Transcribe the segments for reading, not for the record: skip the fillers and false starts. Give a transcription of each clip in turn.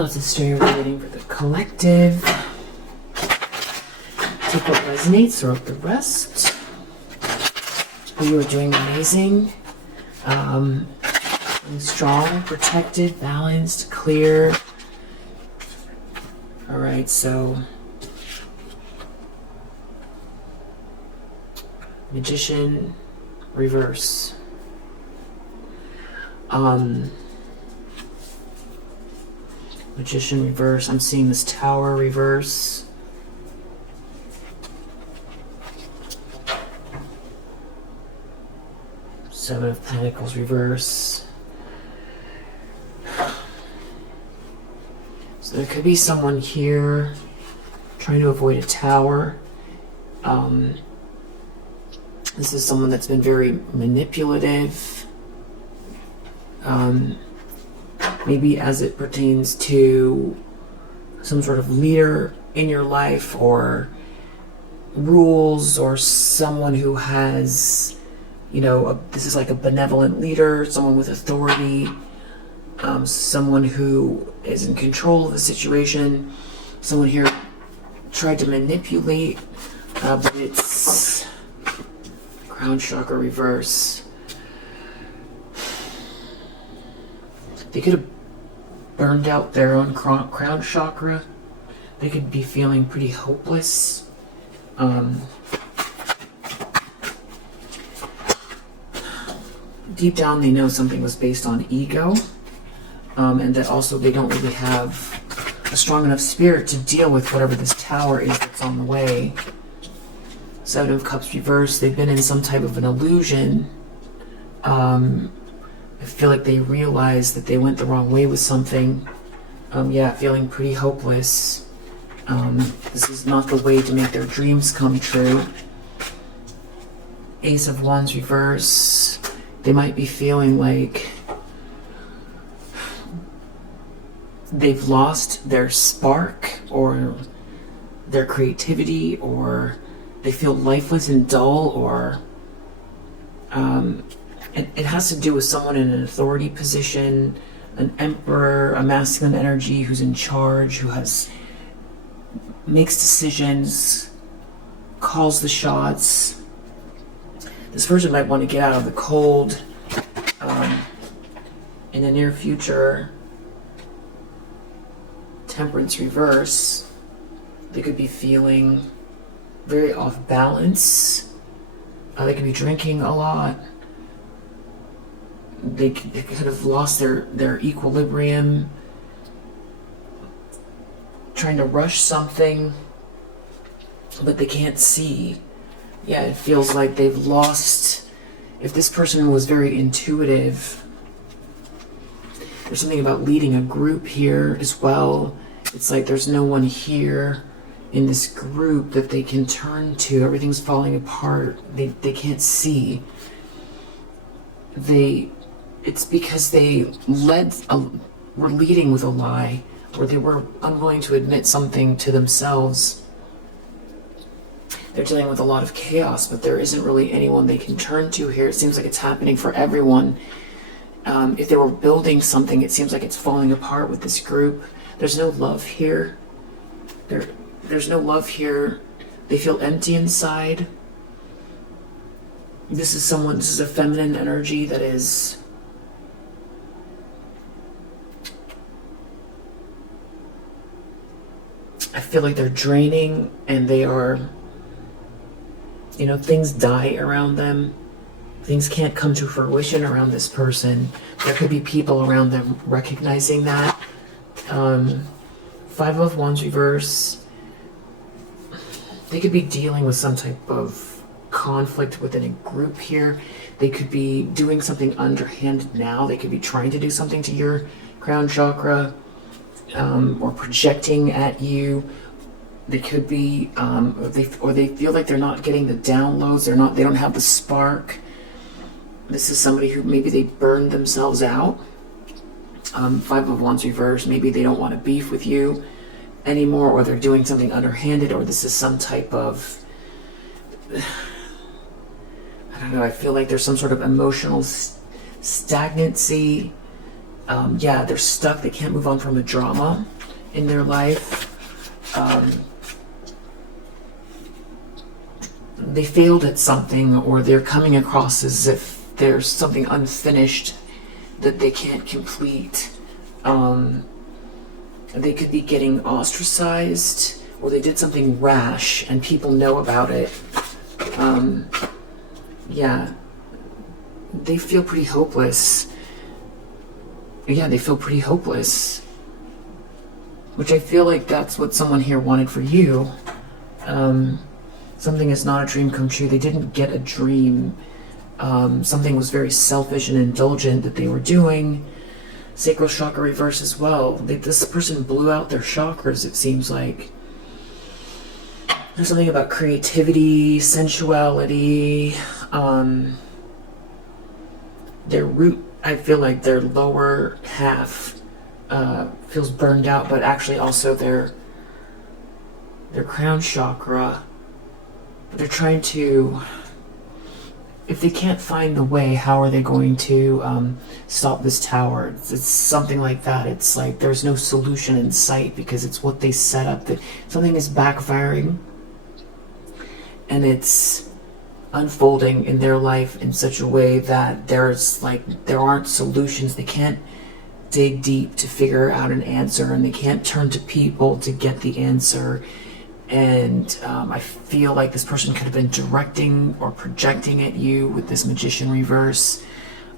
How's the stranger reading for the collective? Take what resonates, throw out the rest. You are doing amazing. Strong, protected, balanced, clear. Alright, so Magician, reverse. Magician, reverse. I'm seeing this Tower, reverse. Seven of Pentacles, reverse. So there could be someone here trying to avoid a Tower. This is someone that's been very manipulative. Maybe as it pertains to some sort of leader in your life, or rules, or someone who has, you know, this is like a benevolent leader, someone with authority, someone who is in control of the situation. Someone here tried to manipulate, but it's crown chakra reverse. They could have burned out their own crown chakra. They could be feeling pretty hopeless. Deep down they know something was based on ego, and that also they don't really have a strong enough spirit to deal with whatever this Tower is that's on the way. Seven of Cups reverse. They've been in some type of an illusion. I feel like they realized that they went the wrong way with something. Yeah, feeling pretty hopeless. This is not the way to make their dreams come true. Ace of Wands reverse. They might be feeling like they've lost their spark, or their creativity, or they feel lifeless and dull, or it has to do with someone in an authority position, an emperor, a masculine energy who's in charge, who makes decisions, calls the shots. This person might want to get out of the cold in the near future. Temperance reverse. They could be feeling very off balance. They could be drinking a lot. They could have lost their equilibrium, trying to rush something, but they can't see. Yeah, it feels like they've lost. If this person was very intuitive, there's something about leading a group here as well. It's like there's no one here in this group that they can turn to. Everything's falling apart. They can't see. It's because they were leading with a lie, or they were unwilling to admit something to themselves. They're dealing with a lot of chaos, but there isn't really anyone they can turn to here. It seems like it's happening for everyone. If they were building something, it seems like it's falling apart with this group. There's no love here. There's no love here. They feel empty inside. This is a feminine energy that is I feel like they're draining, and they are, you know, things die around them. Things can't come to fruition around this person. There could be people around them recognizing that. Five of Wands reverse. They could be dealing with some type of conflict within a group here. They could be doing something underhanded now. They could be trying to do something to your crown chakra, or projecting at you. They could be, or they feel like they're not getting the downloads. They don't have the spark. This is somebody who maybe they burned themselves out. Five of Wands reverse. Maybe they don't want to beef with you anymore, or they're doing something underhanded, or this is some type of, I don't know, I feel like there's some sort of emotional stagnancy. Yeah, they're stuck. They can't move on from a drama in their life. They failed at something, or they're coming across as if there's something unfinished that they can't complete. They could be getting ostracized, or they did something rash and people know about it. Yeah, they feel pretty hopeless. Yeah, they feel pretty hopeless, which I feel like that's what someone here wanted for you. Something is not a dream come true. They didn't get a dream. Something was very selfish and indulgent that they were doing. Sacral chakra reverse as well. This person blew out their chakras, it seems like. There's something about creativity, sensuality. Their root, I feel like their lower half feels burned out, but actually also their crown chakra. They're trying to, if they can't find the way, how are they going to stop this tower? It's something like that. It's like there's no solution in sight because it's what they set up. That something is backfiring and it's unfolding in their life in such a way that there aren't solutions. They can't dig deep to figure out an answer, and they can't turn to people to get the answer. And I feel like this person could have been directing or projecting at you with this magician reverse.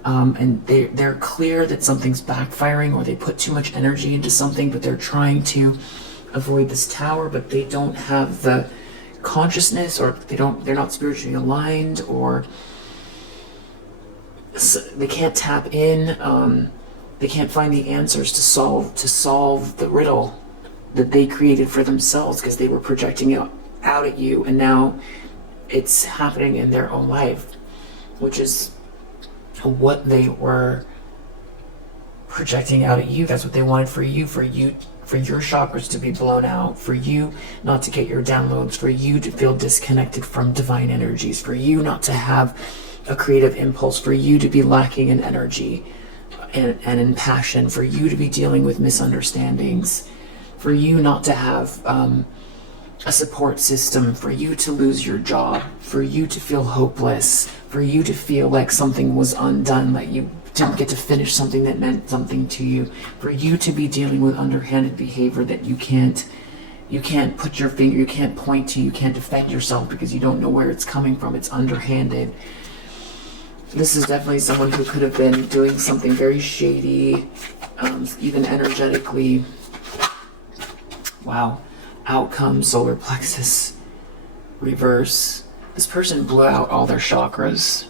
And they're clear that something's backfiring, or they put too much energy into something, but they're trying to avoid this tower, but they don't have the consciousness, or they're not spiritually aligned, or they can't tap in. They can't find the answers to solve the riddle that they created for themselves, because they were projecting it out at you, and now it's happening in their own life, which is what they were projecting out at you. That's what they wanted for you, for your chakras to be blown out, for you not to get your downloads, for you to feel disconnected from divine energies, for you not to have a creative impulse, for you to be lacking in energy and in passion, for you to be dealing with misunderstandings, for you not to have a support system, for you to lose your job, for you to feel hopeless, for you to feel like something was undone, like you didn't get to finish something that meant something to you, for you to be dealing with underhanded behavior that you can't put your finger, you can't point to, you can't defend yourself because you don't know where it's coming from. It's underhanded. This is definitely someone who could have been doing something very shady, even energetically. Wow. Outcome, solar plexus reverse. This person blew out all their chakras.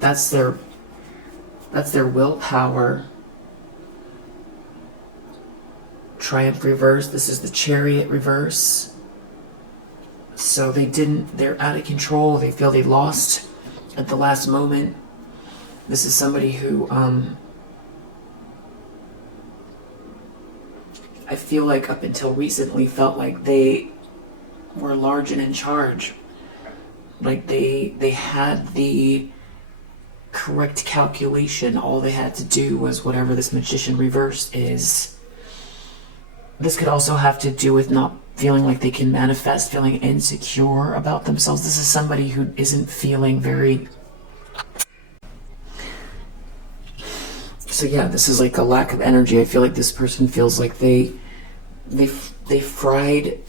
That's their willpower. Triumph reverse. This is the Chariot reverse. So they're out of control. They feel they lost at the last moment. This is somebody who I feel like up until recently felt like they were large and in charge. Like they had the correct calculation. All they had to do was whatever this magician reverse is. This could also have to do with not feeling like they can manifest, feeling insecure about themselves. This is somebody who isn't feeling very... So yeah, this is like a lack of energy. I feel like this person feels like they fried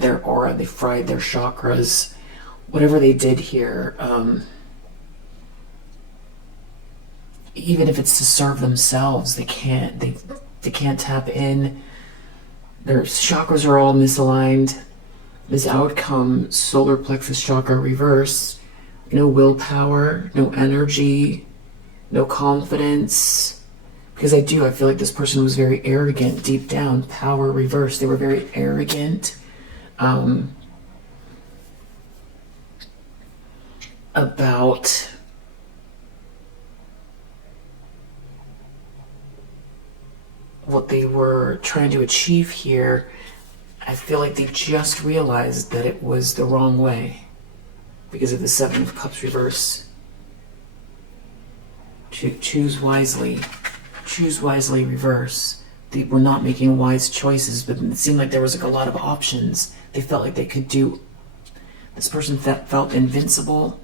their aura, they fried their chakras, whatever they did here. Even if it's to serve themselves, they can't tap in. Their chakras are all misaligned. This outcome, solar plexus chakra reverse, no willpower, no energy, no confidence. Because I feel like this person was very arrogant deep down. Power reverse. They were very arrogant about what they were trying to achieve here. I feel like they just realized that it was the wrong way because of the Seven of Cups reverse. Choose wisely. choose wisely reverse. They were not making wise choices, but it seemed like there was like a lot of options. They felt like they could do. This person felt invincible,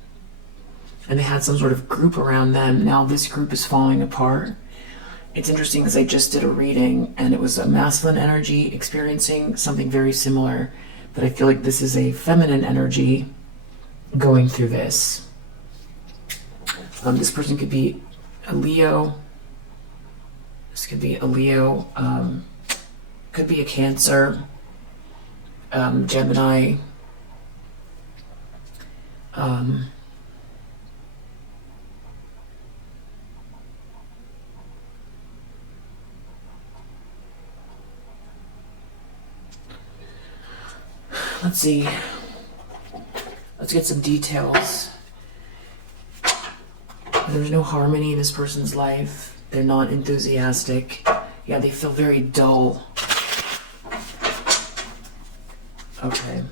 and they had some sort of group around them. Now this group is falling apart. It's interesting because I just did a reading, and it was a masculine energy experiencing something very similar, but I feel like this is a feminine energy going through this. This person could be a Leo. This could be a Leo. Could be a Cancer. Gemini. Let's see. Let's get some details. There's no harmony in this person's life. They're not enthusiastic. Yeah, they feel very dull. Okay.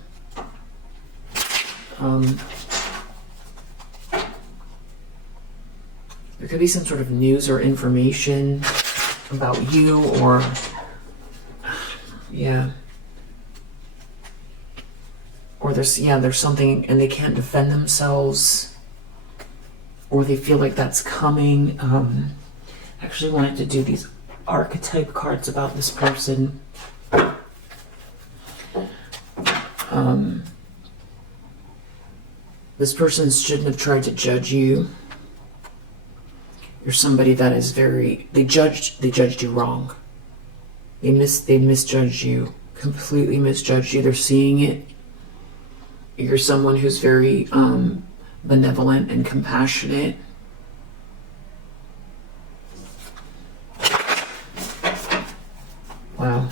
There could be some sort of news or information about you, or yeah. Or there's something and they can't defend themselves, or they feel like that's coming. I actually wanted to do these archetype cards about this person. This person shouldn't have tried to judge you. You're somebody that is they judged you wrong. They misjudged you, completely misjudged you. They're seeing it. You're someone who's very benevolent and compassionate. Wow.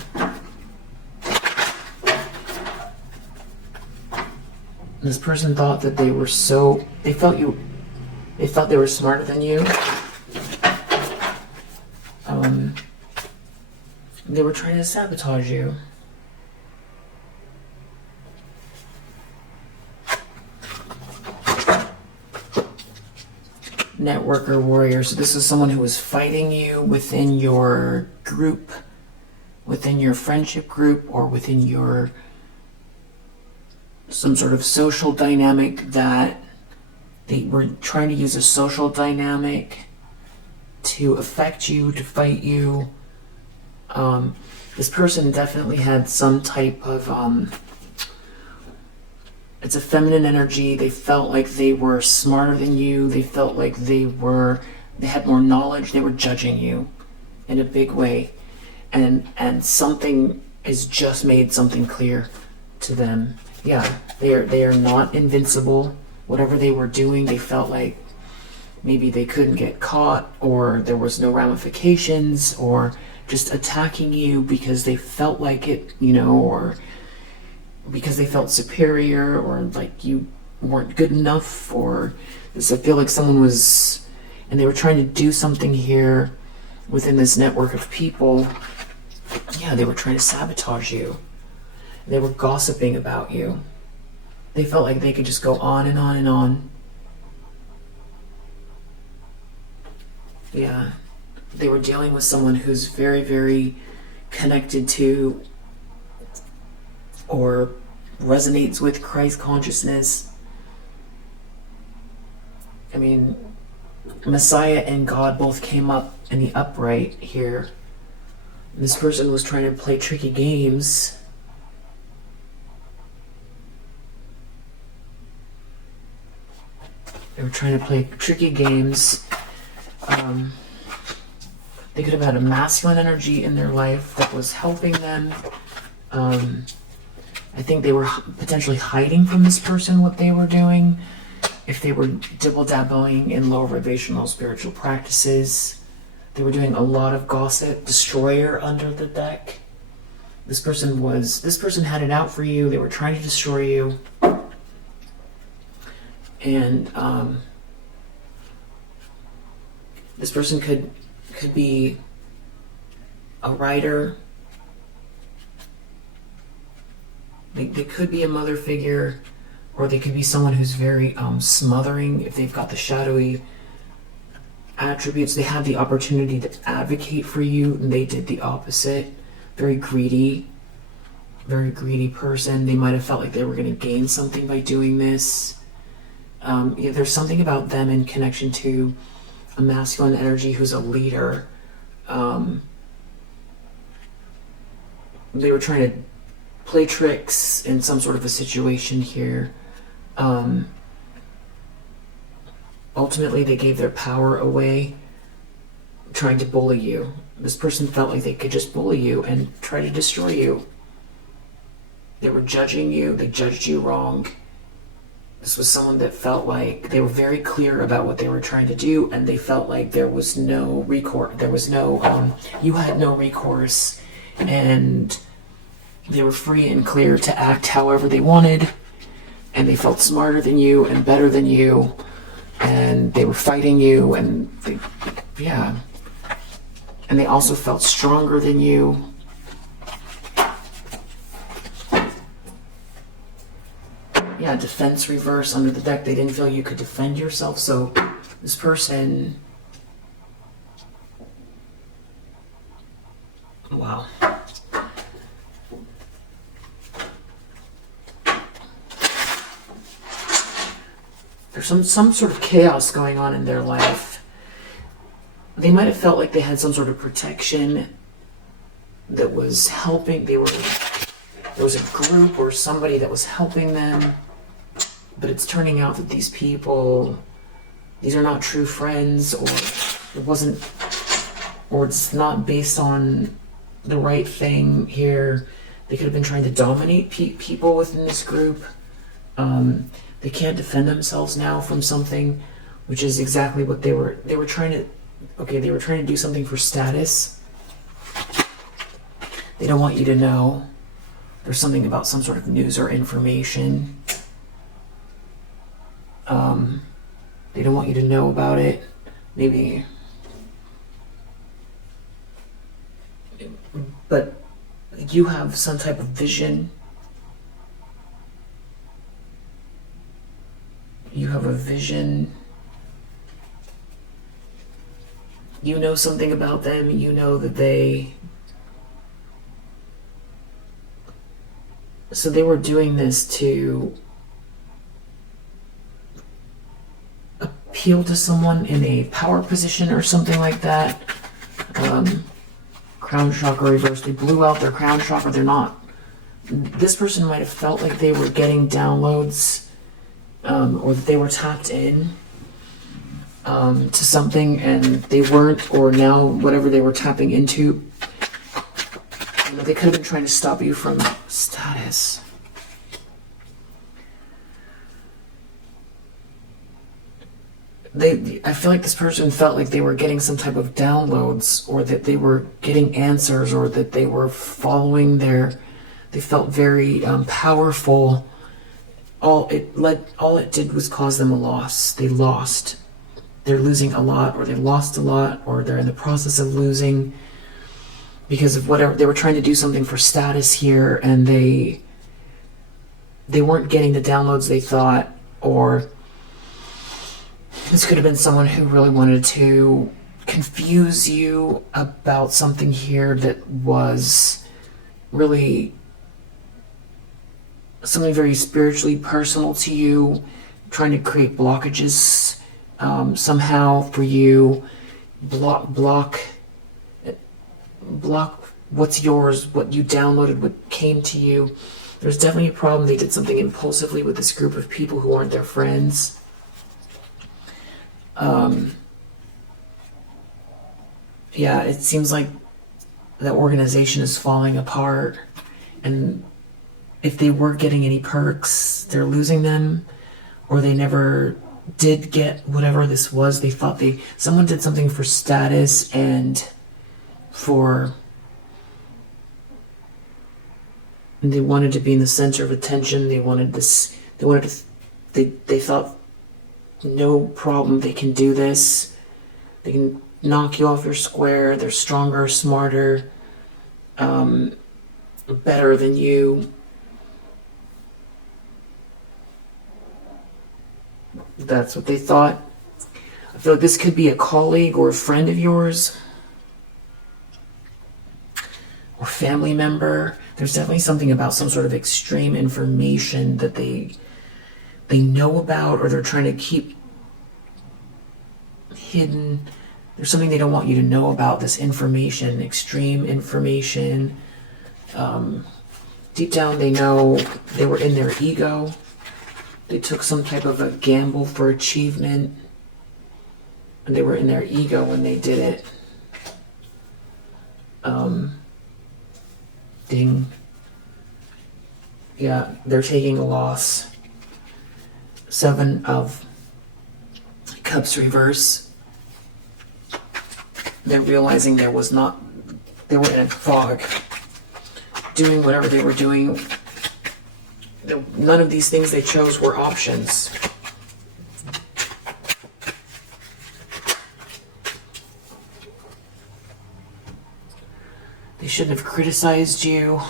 This person thought that they thought they were smarter than you. They were trying to sabotage you. Networker warrior. So this is someone who was fighting you within your group, within your friendship group, or within your some sort of social dynamic, that they were trying to use a social dynamic to affect you, to fight you. This person definitely had some type of it's a feminine energy. They felt like they were smarter than you. They felt like they had more knowledge. They were judging you in a big way. And something has just made something clear to them. Yeah, they are not invincible. Whatever they were doing, they felt like maybe they couldn't get caught, or there was no ramifications, or just attacking you because they felt like it, or because they felt superior, or like you weren't good enough, or this. I feel like someone was, and they were trying to do something here within this network of people. Yeah, they were trying to sabotage you. They were gossiping about you. They felt like they could just go on and on and on. Yeah. They were dealing with someone who's very, very connected to or resonates with Christ consciousness. I mean, Messiah and God both came up in the upright here. This person was trying to play tricky games. They were trying to play tricky games. They could have had a masculine energy in their life that was helping them. I think they were potentially hiding from this person what they were doing. If they were dibble-dabbling in low vibrational spiritual practices. They were doing a lot of gossip. Destroyer under the deck. This person had it out for you. They were trying to destroy you. And this person could be a writer. They could be a mother figure, or they could be someone who's very smothering if they've got the shadowy attributes. They had the opportunity to advocate for you, and they did the opposite. Very greedy person. They might have felt like they were going to gain something by doing this. Yeah, there's something about them in connection to a masculine energy who's a leader. They were trying to play tricks in some sort of a situation here. Ultimately, they gave their power away, trying to bully you. This person felt like they could just bully you and try to destroy you. They were judging you. They judged you wrong. This was someone that felt like they were very clear about what they were trying to do, and they felt like there was no recourse. There was no, you had no recourse, and they were free and clear to act however they wanted, and they felt smarter than you and better than you, and they were fighting you, and and they also felt stronger than you. Yeah, defense reverse under the deck. They didn't feel you could defend yourself, so this person... Wow. There's some sort of chaos going on in their life. They might have felt like they had some sort of protection that was helping. There was a group or somebody that was helping them. But it's turning out that these people, these are not true friends, or it's not based on the right thing here. They could have been trying to dominate people within this group. They can't defend themselves now from something, which is exactly what they were trying to. Okay, they were trying to do something for status. They don't want you to know. There's something about some sort of news or information. They don't want you to know about it. Maybe. But you have some type of vision. You have a vision. You know something about them. You know that they... So they were doing this to appeal to someone in a power position or something like that. Crown chakra reverse. They blew out their crown chakra. They're not. This person might have felt like they were getting downloads, or that they were tapped in to something, and they weren't, or now whatever they were tapping into, they could have been trying to stop you from status. I feel like this person felt like they were getting some type of downloads, or that they were getting answers, or that they were following they felt very powerful. All it did was cause them a loss. They lost. They're losing a lot, or they lost a lot, or they're in the process of losing because of whatever. They were trying to do something for status here, and they weren't getting the downloads they thought, or this could have been someone who really wanted to confuse you about something here that was really something very spiritually personal to you, trying to create blockages somehow for you, block what's yours, what you downloaded, what came to you. There's definitely a problem. They did something impulsively with this group of people who aren't their friends. Yeah, it seems like the organization is falling apart, and if they were getting any perks, they're losing them, or they never did get whatever this was. They thought someone did something for status and they wanted to be in the center of attention. They thought, no problem, they can do this. They can knock you off your square. They're stronger, smarter, better than you. That's what they thought. feel like this could be a colleague or a friend of yours or family member. There's definitely something about some sort of extreme information that they know about, or they're trying to keep hidden. There's something they don't want you to know about, this information, extreme information. Deep down, they know they were in their ego. They took some type of a gamble for achievement, and they were in their ego when they did it. Ding. Yeah, they're taking a loss. 7 of Cups reverse. They're realizing they were in a fog, doing whatever they were doing. None of these things they chose were options. They shouldn't have criticized you.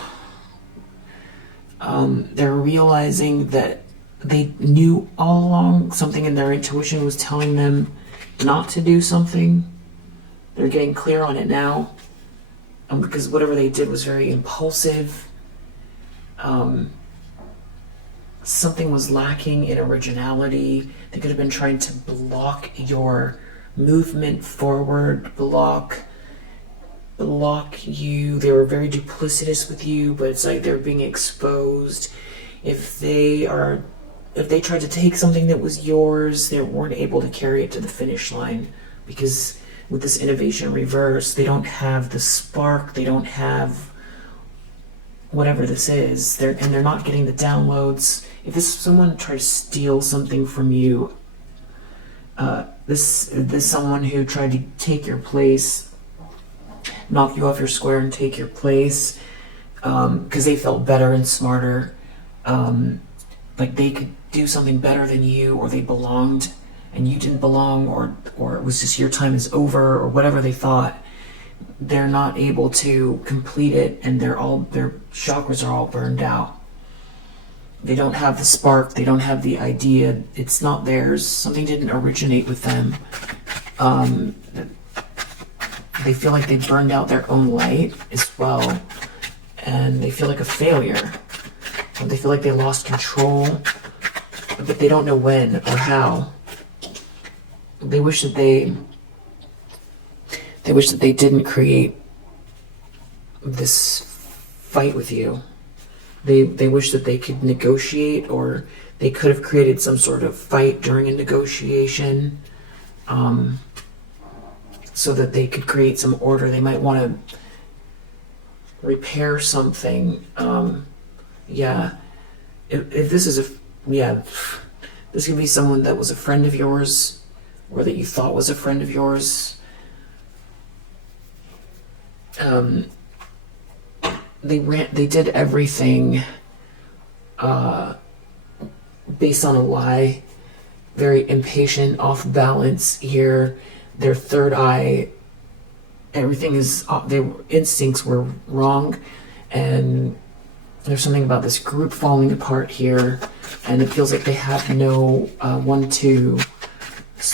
They're realizing that they knew all along, something in their intuition was telling them not to do something. They're getting clear on it now. Because whatever they did was very impulsive. Something was lacking in originality. They could have been trying to block your movement forward, block you. They were very duplicitous with you, but it's like they're being exposed. If they tried to take something that was yours, they weren't able to carry it to the finish line, because with this innovation reverse, they don't have the spark, they don't have whatever this is, and they're not getting the downloads. If someone tried to steal something from you, this someone who tried to take your place, knock you off your square and take your place, because they felt better and smarter, like they could do something better than you, or they belonged and you didn't belong, or it was just your time is over, or whatever they thought. They're not able to complete it, and their chakras are all burned out. They don't have the spark, they don't have the idea, it's not theirs, something didn't originate with them. They feel like they burned out their own light as well, and they feel like a failure. And they feel like they lost control, but they don't know when or how. They wish that they didn't create this fight with you. They wish that they could negotiate, or they could have created some sort of fight during a negotiation, so that they could create some order. They might want to repair something. If this is this could be someone that was a friend of yours, or that you thought was a friend of yours. They did everything based on a lie. Very impatient, off balance here. Their third eye, everything is, their instincts were wrong, and there's something about this group falling apart here, and it feels like they have no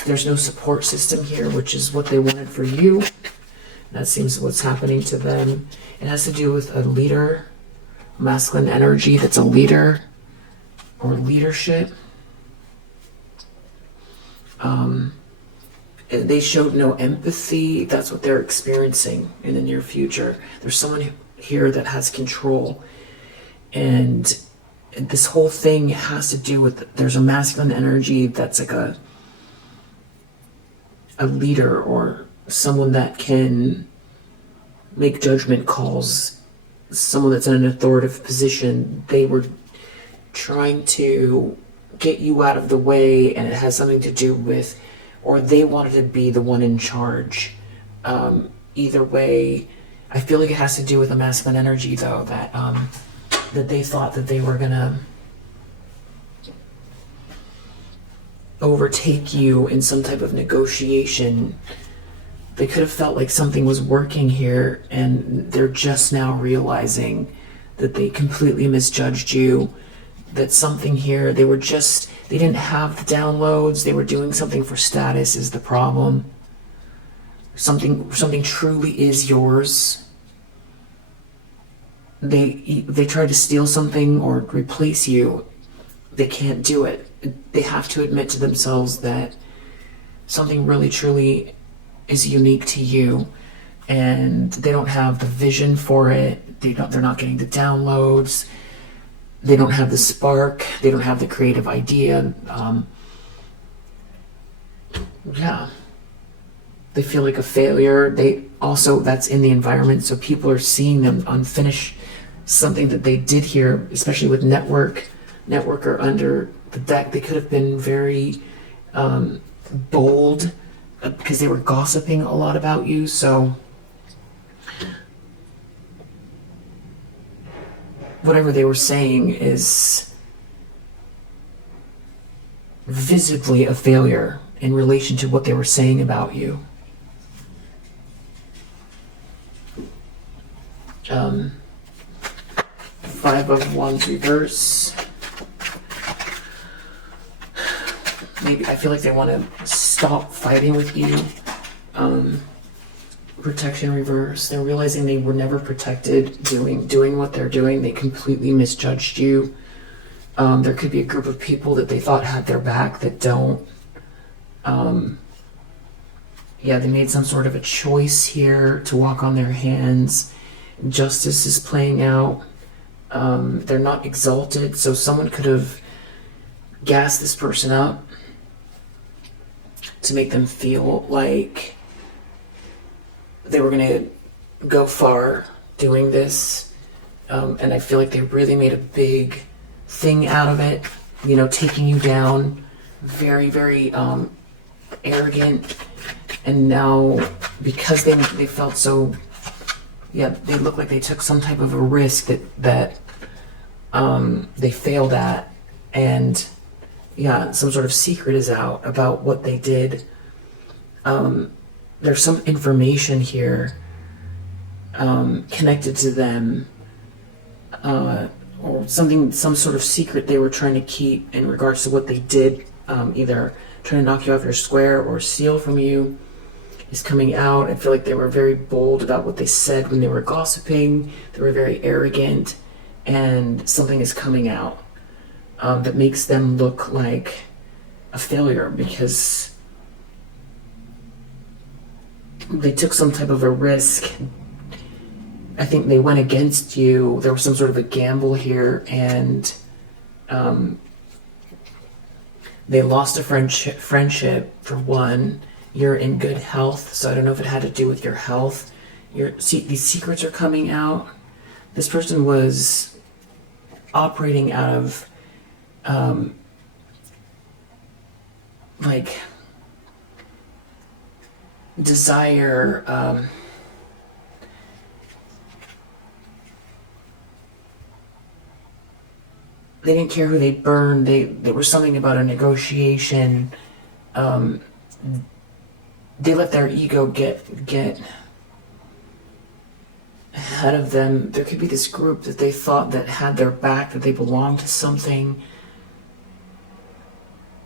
there's no support system here, which is what they wanted for you. That seems what's happening to them. It has to do with a leader, masculine energy that's a leader, or leadership. They showed no empathy. That's what they're experiencing in the near future. There's someone here that has control, and this whole thing has to do with, there's a masculine energy that's like a leader, or someone that can make judgment calls, someone that's in an authoritative position. They were trying to get you out of the way, and it has something to do with, or they wanted to be the one in charge. Either way, I feel like it has to do with a masculine energy, though, that they thought that they were gonna overtake you in some type of negotiation. They could have felt like something was working here, and they're just now realizing that they completely misjudged you. that something here, they didn't have the downloads, they were doing something for status is the problem. Something truly is yours. They try to steal something or replace you. They can't do it. They have to admit to themselves that something really truly is unique to you, and they don't have the vision for it. They're not getting the downloads. They don't have the spark. They don't have the creative idea. They feel like a failure. That's in the environment, so people are seeing them unfinished something that they did here, especially with networker under the deck. They could have been very bold because they were gossiping a lot about you. So whatever they were saying is visibly a failure in relation to what they were saying about you. Five of Wands reverse. Maybe I feel like they want to stop fighting with you. Protection reverse. They're realizing they were never protected doing what they're doing. They completely misjudged you. There could be a group of people that they thought had their back that don't. They made some sort of a choice here to walk on their hands. Justice is playing out. They're not exalted, so someone could have gassed this person up to make them feel like they were going to go far doing this. And I feel like they really made a big thing out of it, taking you down. Very, very arrogant. And now, because they felt so... they look like they took some type of a risk that they failed at, and some sort of secret is out about what they did. There's some information here connected to them, or some sort of secret they were trying to keep in regards to what they did, either trying to knock you off your square or steal from you. Is coming out. I feel like they were very bold about what they said when they were gossiping. They were very arrogant, and something is coming out that makes them look like a failure because they took some type of a risk. I think they went against you. There was some sort of a gamble here, and they lost a friendship for one. You're in good health, so I don't know if it had to do with your health. These secrets are coming out. This person was operating out of desire. They didn't care who they burned. There was something about a negotiation. They let their ego get ahead of them. There could be this group that they thought that had their back, that they belonged to something,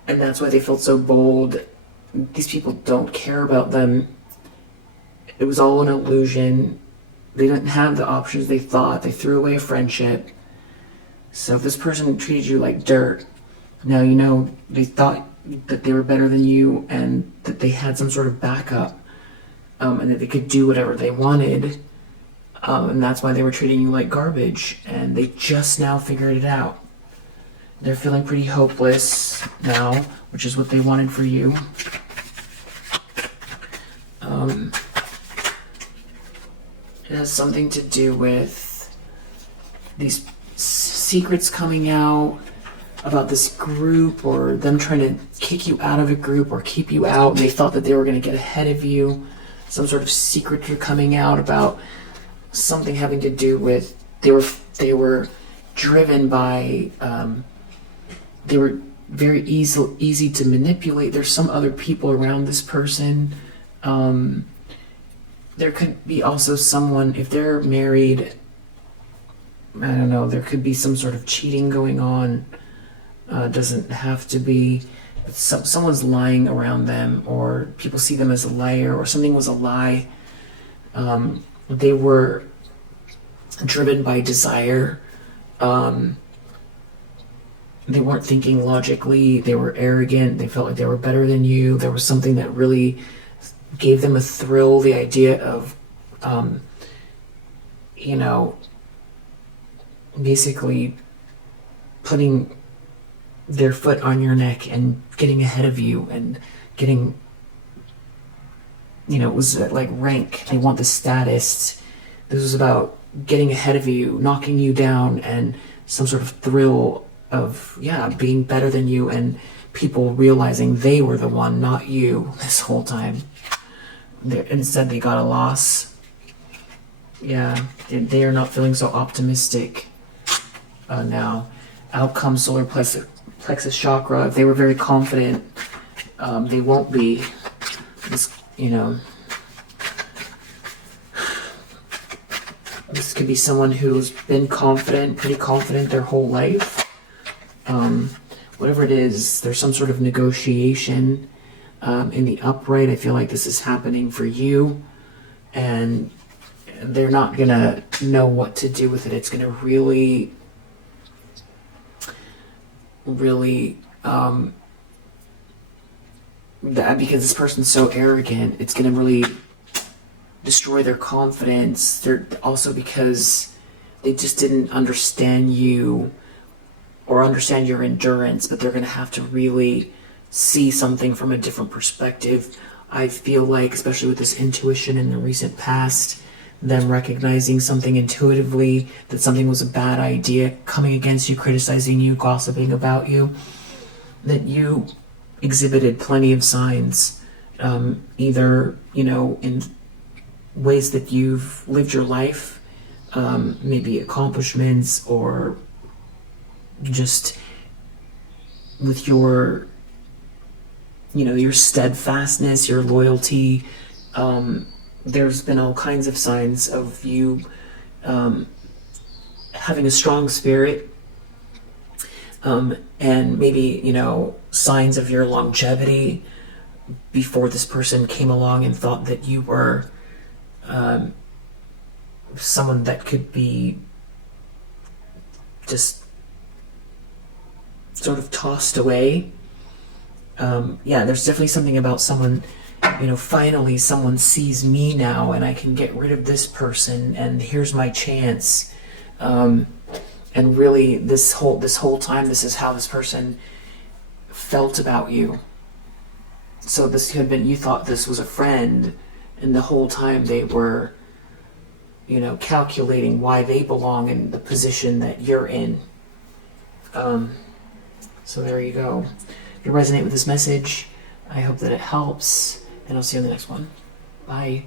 and that's why they felt so bold. These people don't care about them. It was all an illusion. They didn't have the options they thought. They threw away a friendship. So if this person treated you like dirt, now they thought that they were better than you and that they had some sort of backup, and that they could do whatever they wanted, and that's why they were treating you like garbage, and they just now figured it out. They're feeling pretty hopeless now, which is what they wanted for you. It has something to do with these secrets coming out about this group, or them trying to kick you out of a group or keep you out. And they thought that they were going to get ahead of you. Some sort of secret coming out about something having to do with they were driven by they were very easy to manipulate. There's some other people around this person. There could be also someone, if they're married, I don't know, there could be some sort of cheating going on. Doesn't have to be. Someone's lying around them, or people see them as a liar, or something was a lie. They were driven by desire. They weren't thinking logically. They were arrogant. They felt like they were better than you. There was something that really gave them a thrill, the idea of, you know, basically putting their foot on your neck and getting ahead of you and getting, you know, it was like rank. They want the status. This was about getting ahead of you, knocking you down, and some sort of thrill of, yeah, being better than you, and people realizing they were the one, not you, this whole time. Instead, they got a loss. Yeah, they are not feeling so optimistic now. Out comes solar plexus chakra. If they were very confident, they won't be. This, you know, this could be someone who's been confident, pretty confident their whole life. Whatever it is, there's some sort of negotiation. In the upright, I feel like this is happening for you, and they're not gonna know what to do with it. It's gonna really that, because this person's so arrogant, it's gonna really destroy their confidence. They're also, because they just didn't understand you or understand your endurance, but they're gonna have to really see something from a different perspective. I feel like, especially with this intuition in the recent past, them recognizing something intuitively, that something was a bad idea, coming against you, criticizing you, gossiping about you, that you exhibited plenty of signs, either, you know, in ways that you've lived your life, maybe accomplishments, or just with your, you know, your steadfastness, your loyalty. There's been all kinds of signs of you having a strong spirit, and maybe, you know, signs of your longevity before this person came along and thought that you were someone that could be just sort of tossed away. Yeah, there's definitely something about someone, you know, finally someone sees me now and I can get rid of this person, and here's my chance. And really, this whole time, this is how this person felt about you. So this could have been, you thought this was a friend, and the whole time they were, you know, calculating why they belong in the position that you're in. So there you go. If you resonate with this message, I hope that it helps, and I'll see you on the next one. Bye.